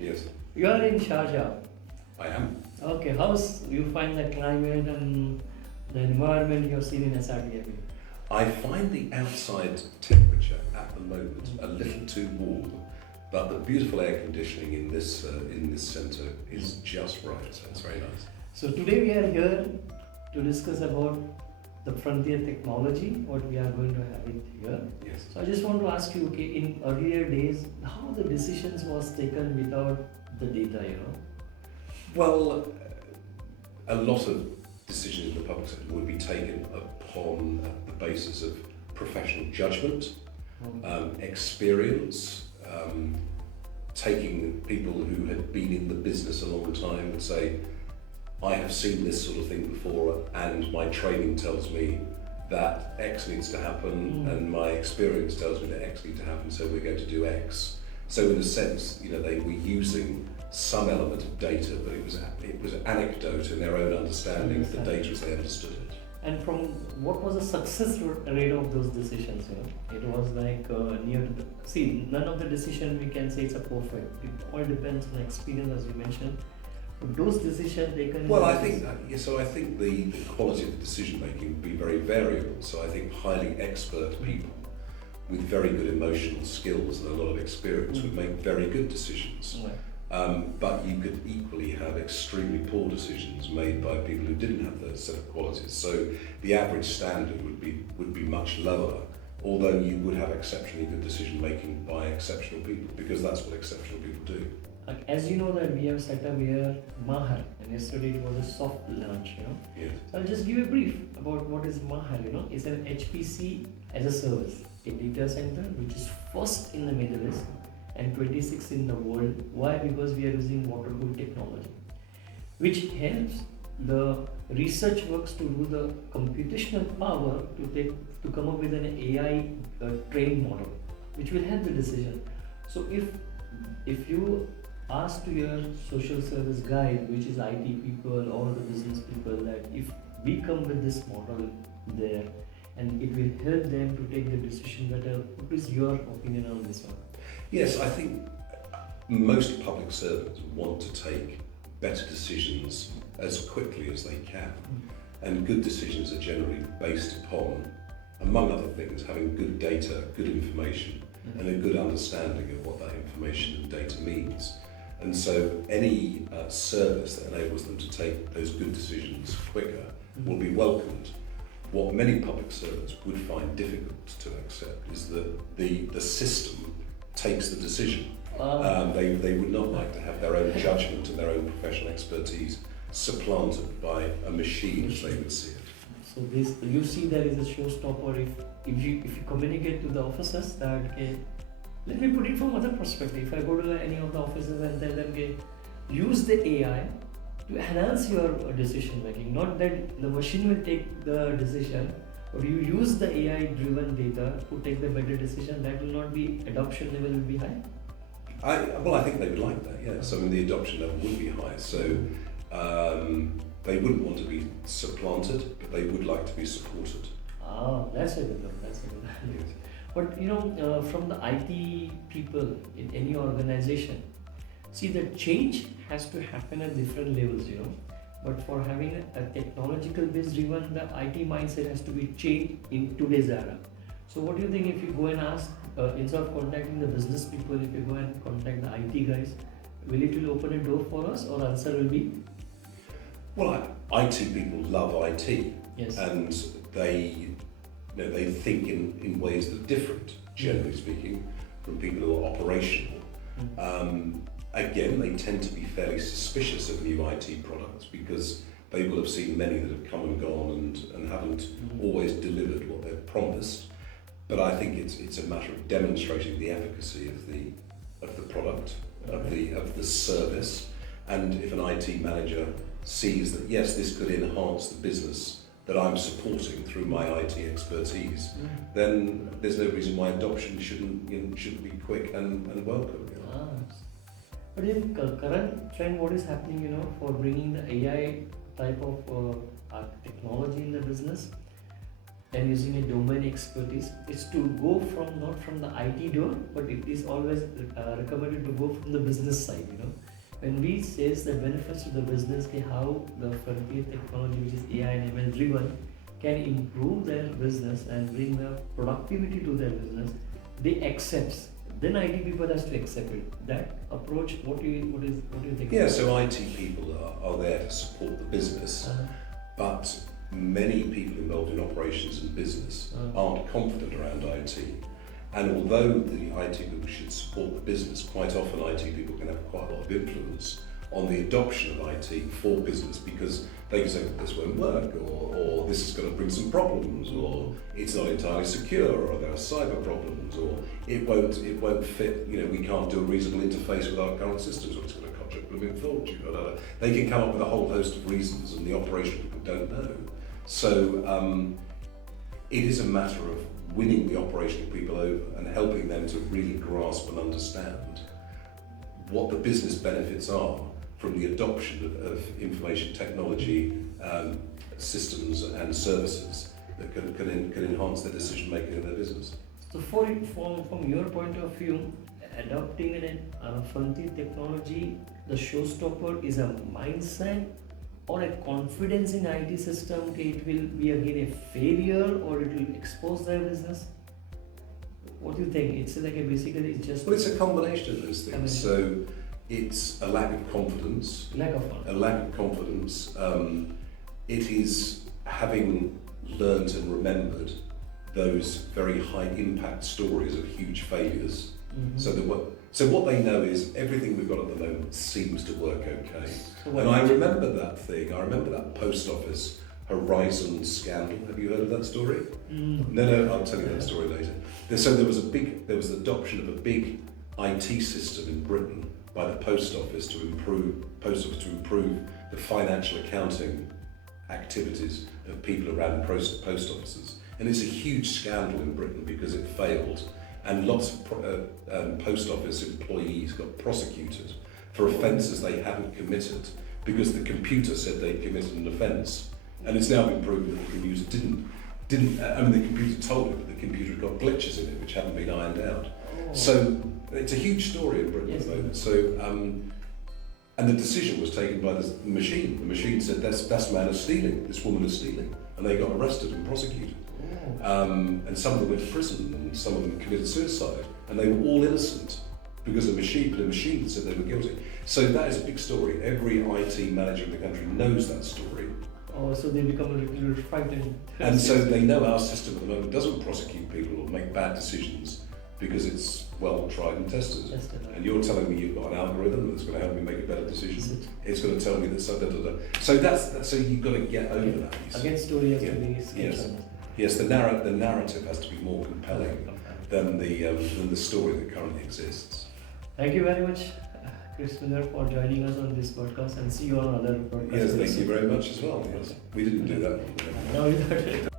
Yes. You are in Sharjah. I am. Okay, how's you find the climate and the environment you're seeing in SRT? I find the outside temperature at the moment a little too warm, but the beautiful air conditioning in this centre is just right. So it's very nice. So today we are here to discuss about the frontier technology, what we are going to have it here. Yes. So I just want to ask you, okay, in earlier days, how the decisions was taken without the data, Well, a lot of decisions in the public sector would be taken upon the basis of professional judgment, experience. Taking people who had been in the business a long time would say, I have seen this sort of thing before and my training tells me that X needs to happen and my experience tells me that X needs to happen, so we're going to do X. So in a sense, they were using some element of data, but it was anecdote in their own understanding of the data as they understood it. And from what was the success rate of those decisions? It was like near to none of the decision we can say it's a perfect. It all depends on experience, as you mentioned. But those decisions taken. Well, I think the quality of the decision making would be very variable. So I think highly expert people with very good emotional skills and a lot of experience would make very good decisions. But you could equally have extremely poor decisions made by people who didn't have those set of qualities. So the average standard would be much lower, although you would have exceptionally good decision making by exceptional people, because that's what exceptional people do. As you know that we have set up here Mahar, and yesterday it was a soft launch, Yes. So I'll just give a brief about what is Mahar, It's an HPC as a service, a data center which is first in the Middle East and 26 in the world. Why? Because we are using water-cooled technology, which helps the research works to do the computational power to come up with an AI trained model, which will help the decision. So if you ask to your social service guide, which is IT people or the business people, that if we come with this model there, and it will help them to take the decision better. What is your opinion on this one? Yes, I think most public servants want to take better decisions as quickly as they can. And good decisions are generally based upon, among other things, having good data, good information, and a good understanding of what that information and data means. And so any service that enables them to take those good decisions quicker will be welcomed. What many public servants would find difficult to accept is that the system takes the decision. They would not like to have their own judgment and their own professional expertise supplanted by a machine, as they would see it. So this, you see, there is a showstopper if you communicate to the officers that, okay, let me put it from other perspective. If I go to any of the offices and tell them, okay, use the AI to enhance your decision making, not that the machine will take the decision, but you use the AI driven data to take the better decision, that will not be, adoption level will be high. I think they would like that, yes. I mean, the adoption level would be high, so they wouldn't want to be supplanted, but they would like to be supported. That's a good one, Yes. But from the IT people in any organization, see, the change has to happen at different levels, But for having a technological based driven, the IT mindset has to be changed in today's era. So what do you think if you go and ask, instead of contacting the business people, if you go and contact the IT guys, will it open a door for us, or answer will be? Well, IT people love IT. Yes. And they think in ways that are different, generally speaking, from people who are operational. Again, they tend to be fairly suspicious of new IT products because they will have seen many that have come and gone and haven't always delivered what they've promised. But I think it's a matter of demonstrating the efficacy of the product, of the service, and if an IT manager sees that yes, this could enhance the business that I'm supporting through my IT expertise, then there's no reason why adoption shouldn't be quick and welcome. But in current trend, what is happening, for bringing the AI type of technology in the business and using a domain expertise, is to go not from the IT door, but it is always recommended to go from the business side, when we says the benefits to the business, how the frontier technology, which is AI and ML driven, can improve their business and bring the productivity to their business, they accept. Then IT people has to accept it. That approach, what do you think? Yeah, so IT people are there to support the business, but many people involved in operations and business aren't confident around IT. And although the IT people should support the business, quite often IT people can have quite a lot of influence on the adoption of IT for business, because they can say this won't work, or this is going to bring some problems, or it's not entirely secure, or there are cyber problems, or it won't fit. We can't do a reasonable interface with our current systems, or it's going to catch a blooming fault. They can come up with a whole host of reasons, and the operational people don't know. So it is a matter of winning the operational people over and helping them to really grasp and understand what the business benefits are from the adoption of information technology systems and services that can enhance their decision making in their business. So from your point of view, adopting a frontier technology, the showstopper is a mindset or a confidence in IT system, it will be again a failure or it will expose their business? What do you think? It's like basically it's just... Well, it's a combination of those things. So it's a lack of confidence. A lack of confidence. It is having learned and remembered those very high impact stories of huge failures. So what they know is everything we've got at the moment seems to work okay. And I remember that thing. I remember that post office Horizon scandal. Have you heard of that story? No, I'll tell you that story later. So there was the adoption of a big IT system in Britain by the post office to improve the financial accounting activities of people around post offices. And it's a huge scandal in Britain because it failed, and lots of post office employees got prosecuted for offences they hadn't committed because the computer said they'd committed an offence, and it's now been proven that the computer didn't. I mean, the computer told it, but the computer had got glitches in it which hadn't been ironed out. So it's a huge story in Britain at the moment. So and the decision was taken by the machine. The machine said that man is stealing, this woman is stealing, and they got arrested and prosecuted. And some of them went to prison, and some of them committed suicide, and they were all innocent because the machine said they were guilty. So that is a big story. Every IT manager in the country knows that story. Oh, so they become a little frightened. And so they know our system at the moment doesn't prosecute people or make bad decisions because it's well tried and tested. And you're telling me you've got an algorithm that's going to help me make a better decision. It's going to tell me that so So you've got to get over that. Again, story has to be Yes, the narrative has to be more compelling than the story that currently exists. Thank you very much, Chris Miller, for joining us on this podcast, and see you on other podcasts. Yes, thank you very much as well. Yes. We didn't do that. No, we didn't.